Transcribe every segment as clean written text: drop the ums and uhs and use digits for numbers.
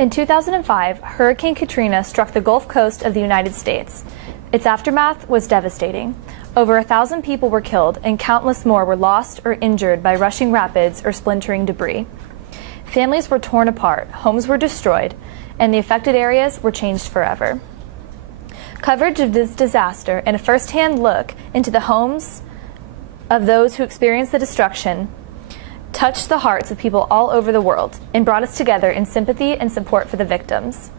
In 2005, Hurricane Katrina struck the Gulf Coast of the United States. Its aftermath was devastating. Over 1,000 people were killed and countless more were lost or injured by rushing rapids or splintering debris. Families were torn apart, homes were destroyed, and the affected areas were changed forever. Coverage of this disaster and a first-hand look into the homes of those who experienced the destruction touched the hearts of people all over the world and brought us together in sympathy and support for the victims.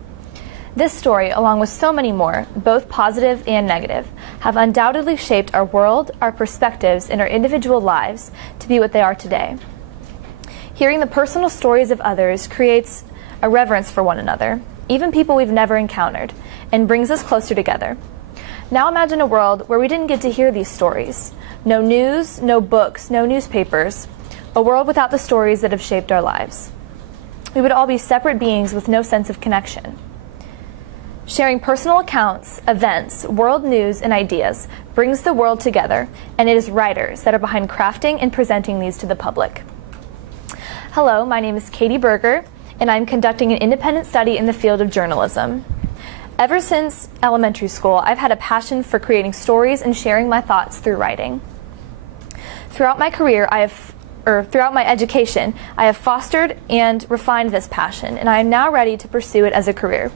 This story, along with so many more, both positive and negative, have undoubtedly shaped our world, our perspectives, and our individual lives to be what they are today. Hearing the personal stories of others creates a reverence for one another, even people we've never encountered, and brings us closer together. Now imagine a world where we didn't get to hear these stories. No news, no books, no newspapers. A world without the stories that have shaped our lives. We would all be separate beings with no sense of connection. Sharing personal accounts, events, world news, and ideas brings the world together, and it is writers that are behind crafting and presenting these to the public. Hello, my name is Katie Berger, and I'm conducting an independent study in the field of journalism. Ever since elementary school, I've had a passion for creating stories and sharing my thoughts through writing. Throughout my education, I have fostered and refined this passion, and I am now ready to pursue it as a career.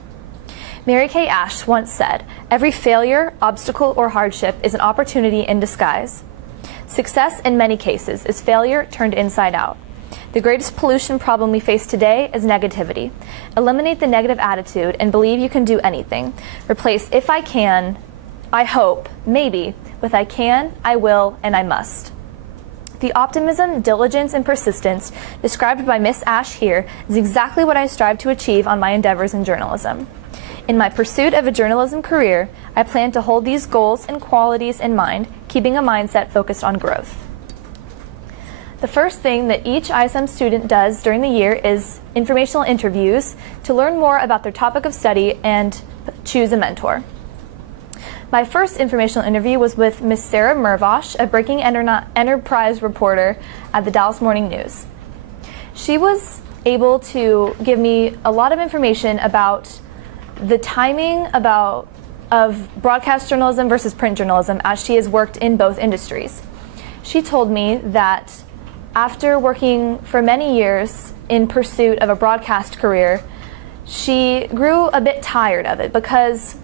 Mary Kay Ash once said, "Every failure, obstacle, or hardship is an opportunity in disguise." Success, in many cases, is failure turned inside out. The greatest pollution problem we face today is negativity. Eliminate the negative attitude and believe you can do anything. Replace "if I can," "I hope," "maybe," with "I can," "I will," and "I must." The optimism, diligence, and persistence described by Miss Ash here is exactly what I strive to achieve on my endeavors in journalism. In my pursuit of a journalism career, I plan to hold these goals and qualities in mind, keeping a mindset focused on growth. The first thing that each ISM student does during the year is informational interviews to learn more about their topic of study and choose a mentor. My first informational interview was with Miss Sarah Mervosh, a Breaking Enterprise reporter at the Dallas Morning News. She was able to give me a lot of information about the timing of broadcast journalism versus print journalism, as she has worked in both industries. She told me that after working for many years in pursuit of a broadcast career, she grew a bit tired of it because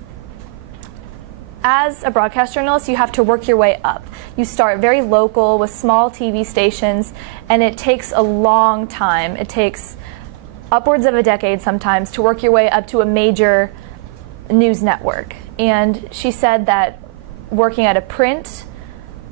as a broadcast journalist, you have to work your way up. You start very local with small TV stations, and it takes a long time. It takes upwards of a decade sometimes to work your way up to a major news network. And she said that working at a print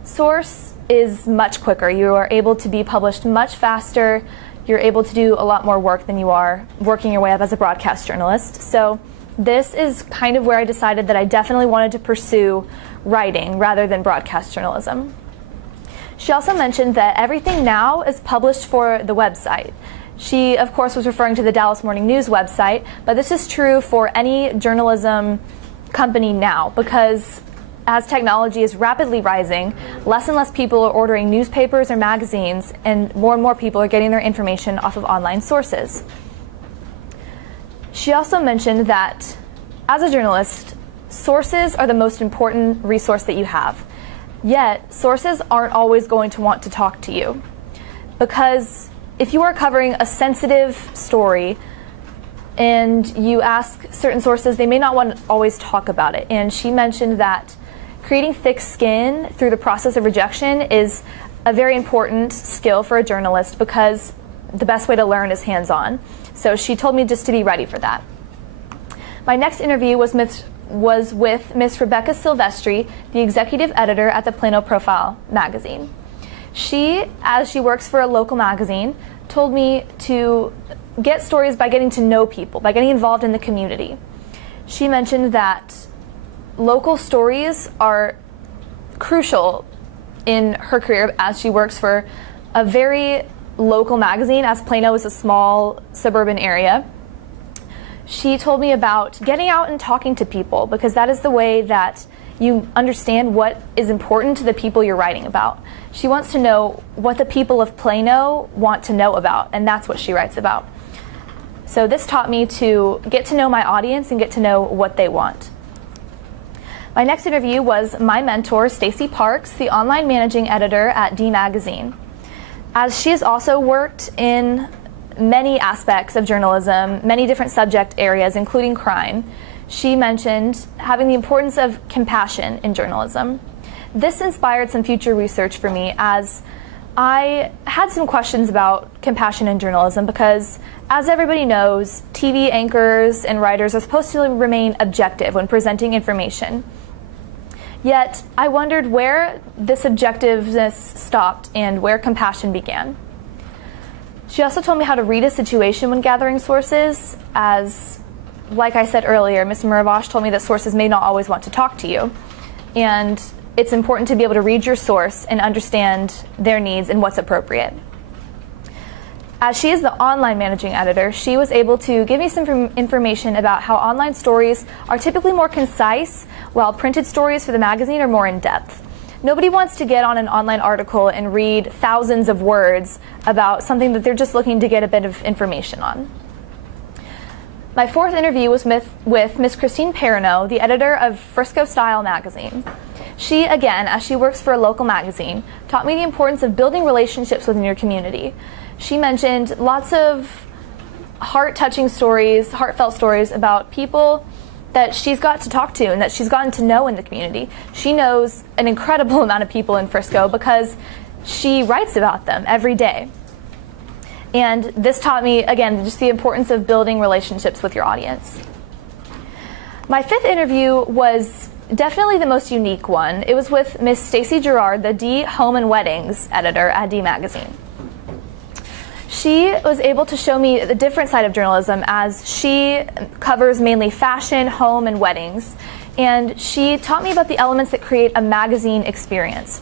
source is much quicker. You are able to be published much faster. You're able to do a lot more work than you are working your way up as a broadcast journalist. So this is kind of where I decided that I definitely wanted to pursue writing rather than broadcast journalism. She also mentioned that everything now is published for the website. She, of course, was referring to the Dallas Morning News website, but this is true for any journalism company now because as technology is rapidly rising, less and less people are ordering newspapers or magazines, and more people are getting their information off of online sources. She also mentioned that as a journalist, sources are the most important resource that you have. Yet, sources aren't always going to want to talk to you. Because if you are covering a sensitive story and you ask certain sources, they may not want to always talk about it. And she mentioned that creating thick skin through the process of rejection is a very important skill for a journalist because the best way to learn is hands-on. So she told me just to be ready for that. My next interview was with Miss Rebecca Silvestri, the executive editor at the Plano Profile magazine. She, as she works for a local magazine, told me to get stories by getting to know people, by getting involved in the community. She mentioned that local stories are crucial in her career as she works for a very local magazine, as Plano is a small suburban area. She told me about getting out and talking to people because that is the way that you understand what is important to the people you're writing about. She wants to know what the people of Plano want to know about, and that's what she writes about. So this taught me to get to know my audience and get to know what they want. My next interview was my mentor, Stacy Parks, the online managing editor at D Magazine. As she has also worked in many aspects of journalism, many different subject areas, including crime, she mentioned having the importance of compassion in journalism. This inspired some future research for me, as I had some questions about compassion in journalism because, as everybody knows, TV anchors and writers are supposed to remain objective when presenting information. Yet, I wondered where this objectiveness stopped and where compassion began. She also told me how to read a situation when gathering sources, as, like I said earlier, Ms. Muravash told me that sources may not always want to talk to you. And it's important to be able to read your source and understand their needs and what's appropriate. As she is the online managing editor, she was able to give me some information about how online stories are typically more concise, while printed stories for the magazine are more in-depth. Nobody wants to get on an online article and read thousands of words about something that they're just looking to get a bit of information on. My fourth interview was with Miss Christine Perrineau, the editor of Frisco Style magazine. She, again, as she works for a local magazine, taught me the importance of building relationships within your community. She mentioned lots of heart-touching stories, heartfelt stories about people that she's got to talk to and that she's gotten to know in the community. She knows an incredible amount of people in Frisco because she writes about them every day. And this taught me, again, just the importance of building relationships with your audience. My fifth interview was definitely the most unique one. It was with Miss Stacy Gerard, the D Home and Weddings editor at D Magazine. She was able to show me the different side of journalism, as she covers mainly fashion, home, and weddings. And she taught me about the elements that create a magazine experience.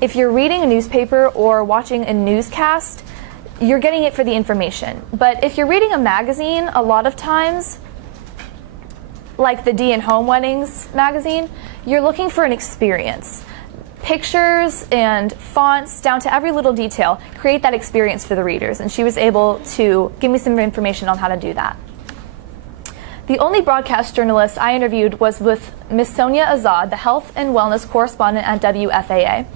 If you're reading a newspaper or watching a newscast, you're getting it for the information. But if you're reading a magazine, a lot of times, like the D and Home Weddings magazine, you're looking for an experience. Pictures and fonts, down to every little detail, create that experience for the readers, and she was able to give me some information on how to do that. The only broadcast journalist I interviewed was with Miss Sonia Azad, the health and wellness correspondent at WFAA.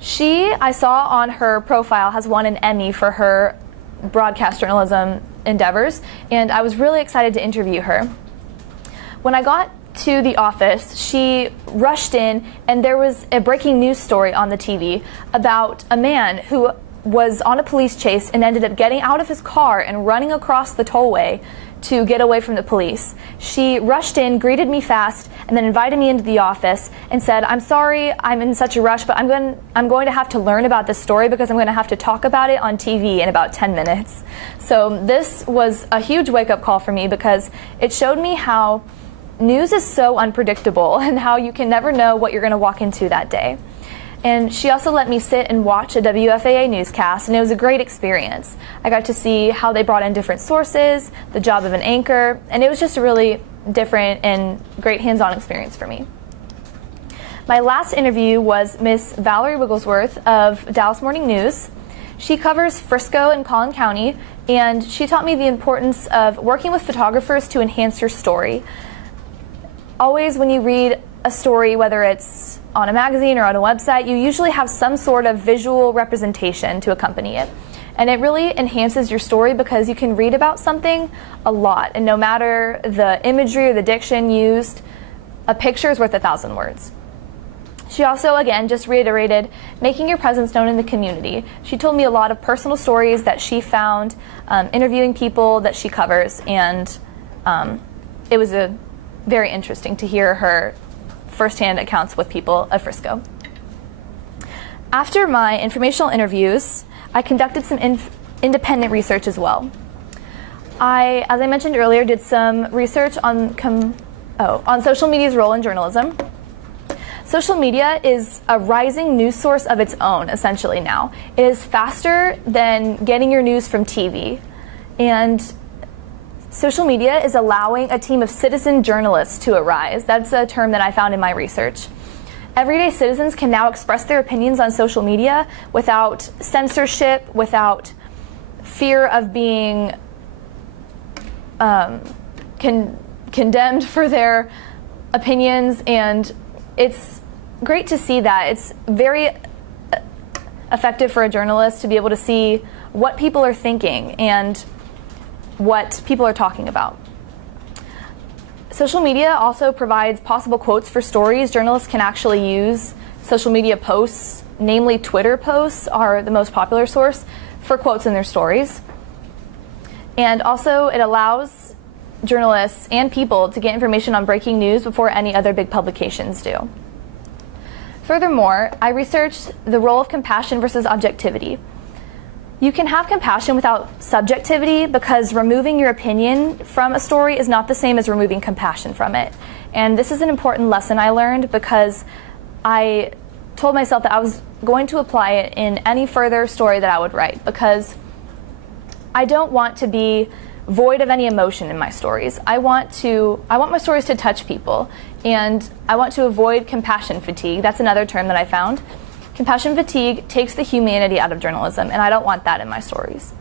She, I saw on her profile, has won an Emmy for her broadcast journalism endeavors, and I was really excited to interview her. When I got to the office, she rushed in, and there was a breaking news story on the TV about a man who was on a police chase and ended up getting out of his car and running across the tollway to get away from the police. She rushed in, greeted me fast, and then invited me into the office and said, "I'm sorry, I'm in such a rush, but I'm going to have to learn about this story because I'm going to have to talk about it on TV in about 10 minutes. So this was a huge wake-up call for me because it showed me how news is so unpredictable and how you can never know what you're going to walk into that day. And she also let me sit and watch a WFAA newscast, and it was a great experience. I got to see how they brought in different sources, the job of an anchor, and it was just a really different and great hands-on experience for me. My last interview was Miss Valerie Wigglesworth of Dallas Morning News. She covers Frisco and Collin County, and she taught me the importance of working with photographers to enhance your story. Always when you read a story, whether it's on a magazine or on a website, you usually have some sort of visual representation to accompany it. And it really enhances your story because you can read about something a lot, and no matter the imagery or the diction used, a picture is worth 1,000 words. She also, again, just reiterated making your presence known in the community. She told me a lot of personal stories that she found interviewing people that she covers, and it was very interesting to hear her firsthand accounts with people of Frisco. After my informational interviews, I conducted some independent research as well. As I mentioned earlier, did some research on social media's role in journalism. Social media is a rising news source of its own, essentially now. It is faster than getting your news from TV. And social media is allowing a team of citizen journalists to arise. That's a term that I found in my research. Everyday citizens can now express their opinions on social media without censorship, without fear of being condemned for their opinions, and it's great to see that. It's very effective for a journalist to be able to see what people are thinking and what people are talking about. Social media also provides possible quotes for stories. Journalists can actually use social media posts, namely Twitter posts are the most popular source for quotes in their stories. And also it allows journalists and people to get information on breaking news before any other big publications do. Furthermore, I researched the role of compassion versus objectivity. You can have compassion without subjectivity because removing your opinion from a story is not the same as removing compassion from it. And this is an important lesson I learned because I told myself that I was going to apply it in any further story that I would write, because I don't want to be void of any emotion in my stories. I want my stories to touch people, and I want to avoid compassion fatigue. That's another term that I found. Compassion fatigue takes the humanity out of journalism, and I don't want that in my stories.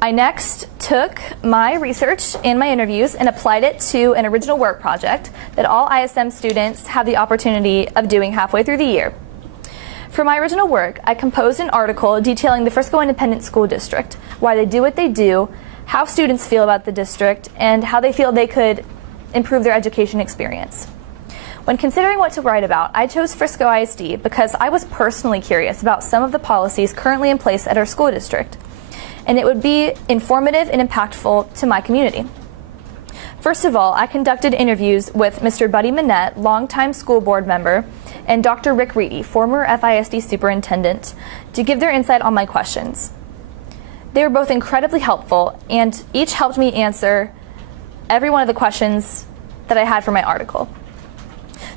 I next took my research and my interviews and applied it to an original work project that all ISM students have the opportunity of doing halfway through the year. For my original work, I composed an article detailing the Frisco Independent School District, why they do what they do, how students feel about the district, and how they feel they could improve their education experience. When considering what to write about, I chose Frisco ISD because I was personally curious about some of the policies currently in place at our school district, and it would be informative and impactful to my community. First of all, I conducted interviews with Mr. Buddy Minette, longtime school board member, and Dr. Rick Reedy, former FISD superintendent, to give their insight on my questions. They were both incredibly helpful, and each helped me answer every one of the questions that I had for my article.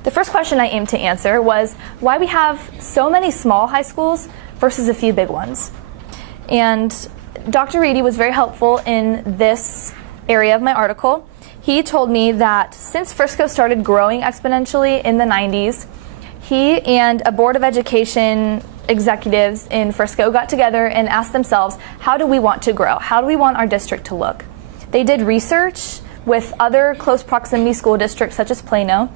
The first question I aimed to answer was why we have so many small high schools versus a few big ones. And Dr. Reedy was very helpful in this area of my article. He told me that since Frisco started growing exponentially in the 90s, he and a Board of Education executives in Frisco got together and asked themselves, how do we want to grow? How do we want our district to look? They did research with other close proximity school districts such as Plano,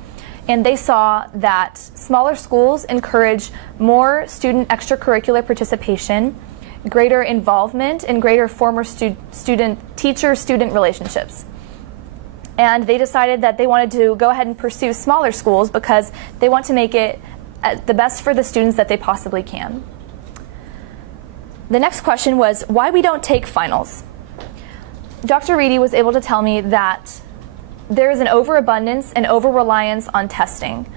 and they saw that smaller schools encourage more student extracurricular participation, greater involvement, and greater former teacher-student relationships. And they decided that they wanted to go ahead and pursue smaller schools because they want to make it the best for the students that they possibly can. The next question was why we don't take finals. Dr. Reedy was able to tell me that there is an overabundance and over-reliance on testing.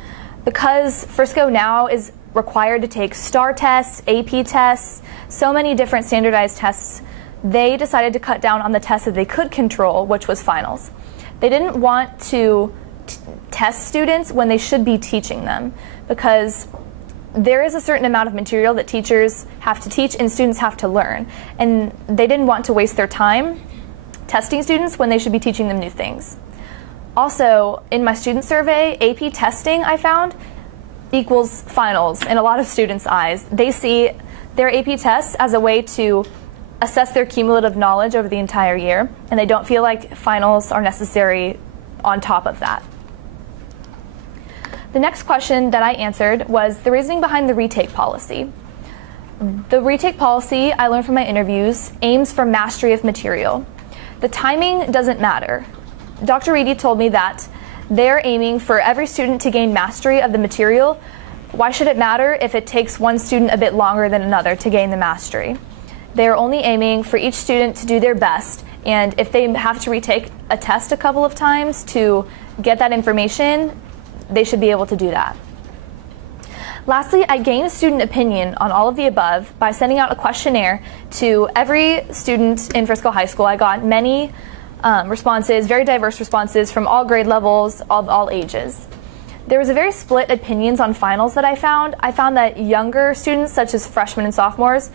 Because Frisco now is required to take STAR tests, AP tests, so many different standardized tests, they decided to cut down on the tests that they could control, which was finals. They didn't want to test students when they should be teaching them, because there is a certain amount of material that teachers have to teach and students have to learn. And they didn't want to waste their time testing students when they should be teaching them new things. Also, in my student survey, AP testing, I found, equals finals in a lot of students' eyes. They see their AP tests as a way to assess their cumulative knowledge over the entire year, and they don't feel like finals are necessary on top of that. The next question that I answered was the reasoning behind the retake policy. The retake policy, I learned from my interviews, aims for mastery of material. The timing doesn't matter. Dr. Reedy told me that they're aiming for every student to gain mastery of the material. Why should it matter if it takes one student a bit longer than another to gain the mastery? They're only aiming for each student to do their best, and if they have to retake a test a couple of times to get that information, they should be able to do that. Lastly, I gained a student opinion on all of the above by sending out a questionnaire to every student in Frisco High School. I got many responses, very diverse responses from all grade levels, of all ages. There was a very split opinions on finals that I found. I found that younger students, such as freshmen and sophomores,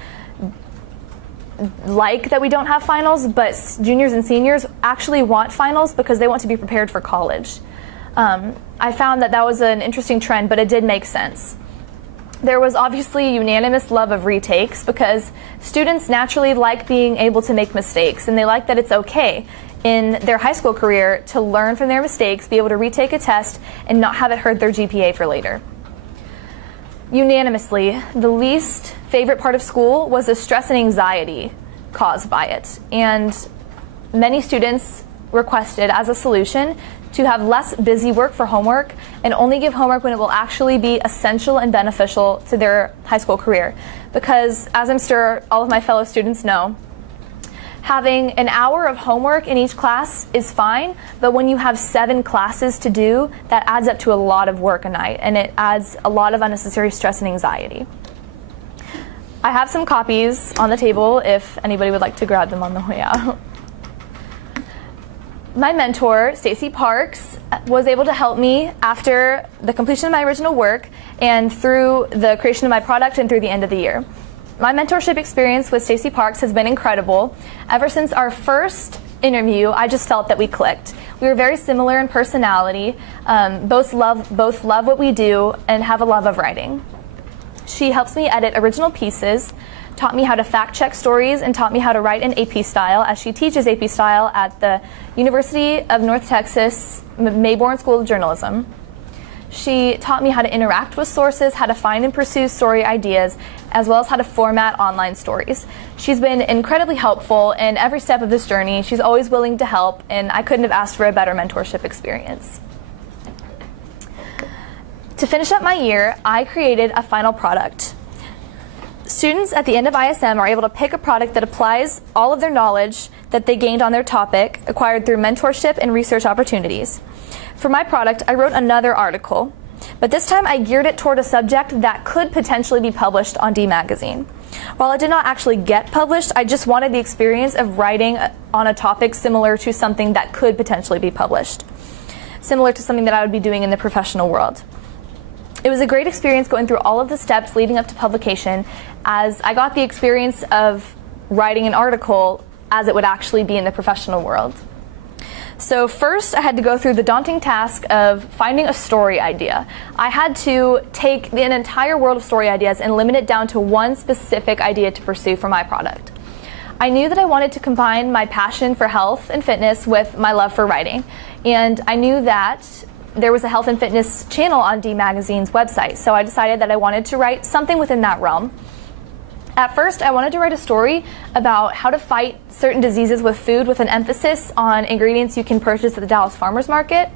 like that we don't have finals, but juniors and seniors actually want finals because they want to be prepared for college. I found that that was an interesting trend, but it did make sense. There was obviously a unanimous love of retakes because students naturally like being able to make mistakes, and they like that it's okay in their high school career to learn from their mistakes, be able to retake a test, and not have it hurt their GPA for later. Unanimously, the least favorite part of school was the stress and anxiety caused by it, and many students requested as a solution to have less busy work for homework and only give homework when it will actually be essential and beneficial to their high school career. Because, as I'm sure all of my fellow students know, having an hour of homework in each class is fine, but when you have 7 classes to do, that adds up to a lot of work a night, and it adds a lot of unnecessary stress and anxiety. I have some copies on the table if anybody would like to grab them on the way out. My mentor, Stacy Parks, was able to help me after the completion of my original work and through the creation of my product and through the end of the year. My mentorship experience with Stacy Parks has been incredible. Ever since our first interview, I just felt that we clicked. We were very similar in personality, both love what we do and have a love of writing. She helps me edit original pieces, taught me how to fact check stories, and taught me how to write in AP style, as she teaches AP style at the University of North Texas Mayborn School of Journalism. She taught me how to interact with sources, how to find and pursue story ideas, as well as how to format online stories. She's been incredibly helpful in every step of this journey. She's always willing to help, and I couldn't have asked for a better mentorship experience. To finish up my year, I created a final product. Students at the end of ISM are able to pick a product that applies all of their knowledge that they gained on their topic, acquired through mentorship and research opportunities. For my product, I wrote another article, but this time I geared it toward a subject that could potentially be published on D Magazine. While it did not actually get published, I just wanted the experience of writing on a topic similar to something that could potentially be published, similar to something that I would be doing in the professional world. It was a great experience going through all of the steps leading up to publication, as I got the experience of writing an article as it would actually be in the professional world. So first, I had to go through the daunting task of finding a story idea. I had to take an entire world of story ideas and limit it down to one specific idea to pursue for my product. I knew that I wanted to combine my passion for health and fitness with my love for writing, and I knew that there was a health and fitness channel on D Magazine's website, so I decided that I wanted to write something within that realm. At first, I wanted to write a story about how to fight certain diseases with food, with an emphasis on ingredients you can purchase at the Dallas Farmers Market.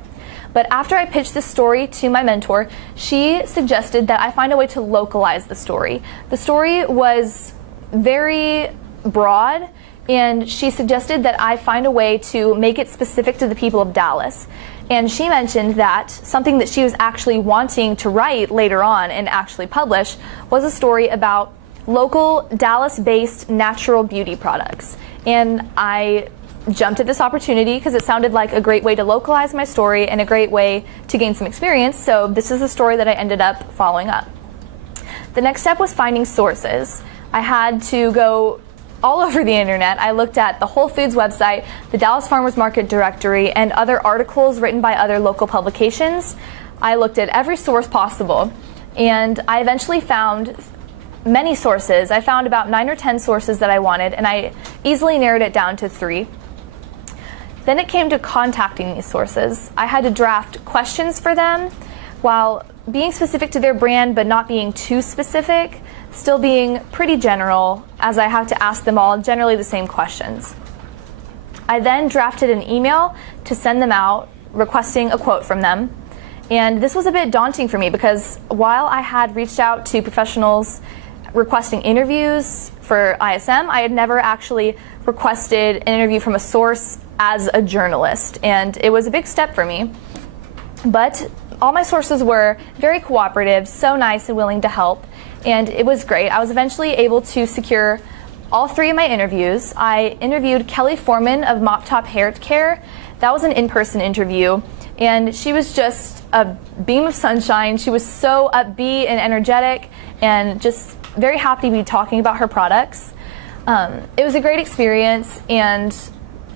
But after I pitched this story to my mentor, she suggested that I find a way to localize the story. The story was very broad, and she suggested that I find a way to make it specific to the people of Dallas. And she mentioned that something that she was actually wanting to write later on and actually publish was a story about local Dallas-based natural beauty products. And I jumped at this opportunity because it sounded like a great way to localize my story and a great way to gain some experience, so this is the story that I ended up following up. The next step was finding sources. I had to go all over the internet. I looked at the Whole Foods website, the Dallas Farmers Market directory, and other articles written by other local publications. I looked at every source possible, and I eventually found many sources. I found about 9 or 10 sources that I wanted, and I easily narrowed it down to 3. Then it came to contacting these sources. I had to draft questions for them while being specific to their brand but not being too specific, still being pretty general, as I have to ask them all generally the same questions. I then drafted an email to send them out requesting a quote from them. And this was a bit daunting for me because while I had reached out to professionals requesting interviews for ISM, I had never actually requested an interview from a source as a journalist, and it was a big step for me. But all my sources were very cooperative, so nice and willing to help, and it was great. I was eventually able to secure all 3 of my interviews. I interviewed Kelly Foreman of Mop Top Hair Care. That was an in-person interview, and she was just a beam of sunshine. She was so upbeat and energetic and just very happy to be talking about her products. It was a great experience, and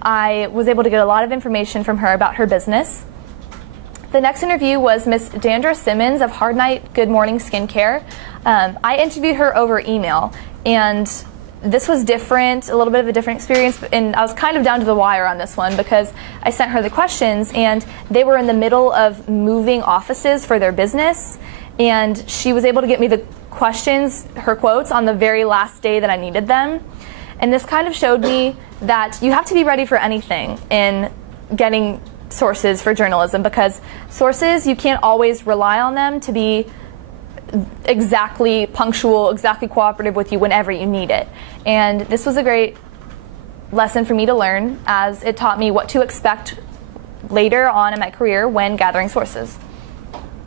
I was able to get a lot of information from her about her business. The next interview was Miss Dandra Simmons of Hard Night Good Morning Skincare. I interviewed her over email, and this was different, a little bit of a different experience, and I was kind of down to the wire on this one because I sent her the questions, and they were in the middle of moving offices for their business, and she was able to get me the questions, her quotes, on the very last day that I needed them. And this kind of showed me that you have to be ready for anything in getting sources for journalism, because sources, you can't always rely on them to be exactly punctual, exactly cooperative with you whenever you need it. And this was a great lesson for me to learn, as it taught me what to expect later on in my career when gathering sources.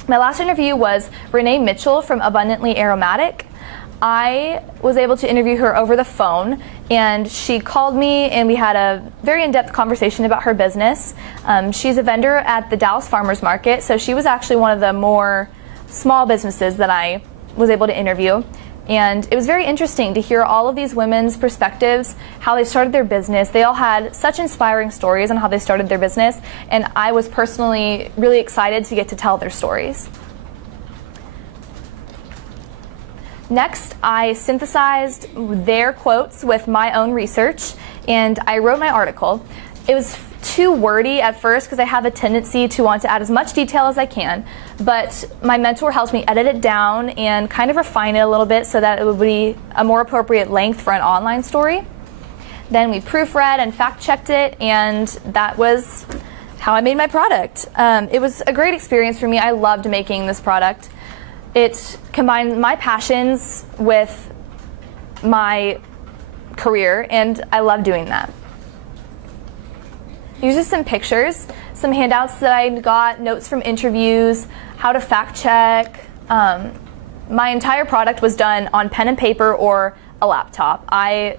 My last interview was Renee Mitchell from Abundantly Aromatic. I was able to interview her over the phone, and she called me and we had a very in-depth conversation about her business. She's a vendor at the Dallas Farmers Market, so she was actually one of the more small businesses that I was able to interview. And it was very interesting to hear all of these women's perspectives, how they started their business. They all had such inspiring stories on how they started their business, and I was personally really excited to get to tell their stories. Next, I synthesized their quotes with my own research, and I wrote my article. It was too wordy at first because I have a tendency to want to add as much detail as I can, but my mentor helped me edit it down and kind of refine it a little bit so that it would be a more appropriate length for an online story. Then we proofread and fact-checked it, and that was how I made my product. It was a great experience for me. I loved making this product. It combined my passions with my career, and I love doing that. These are some pictures, some handouts that I got, notes from interviews, how to fact check. My entire product was done on pen and paper or a laptop.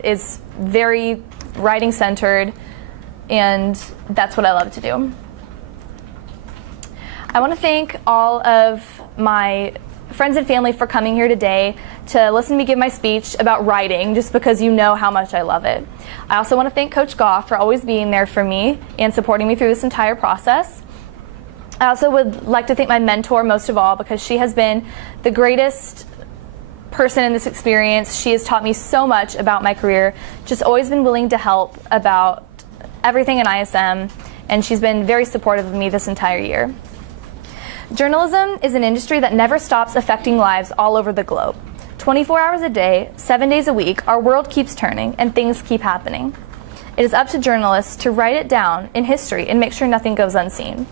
Is very writing centered, and that's what I love to do. I want to thank all of my friends and family for coming here today to listen to me give my speech about writing, just because you know how much I love it. I also want to thank Coach Goff for always being there for me and supporting me through this entire process. I also would like to thank my mentor most of all, because she has been the greatest person in this experience. She has taught me so much about my career, just always been willing to help about everything in ISM, and she's been very supportive of me this entire year. Journalism is an industry that never stops affecting lives all over the globe. 24 hours a day, 7 days a week, our world keeps turning and things keep happening. It is up to journalists to write it down in history and make sure nothing goes unseen.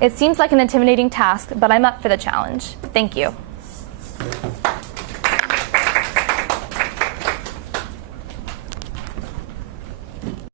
It seems like an intimidating task, but I'm up for the challenge. Thank you.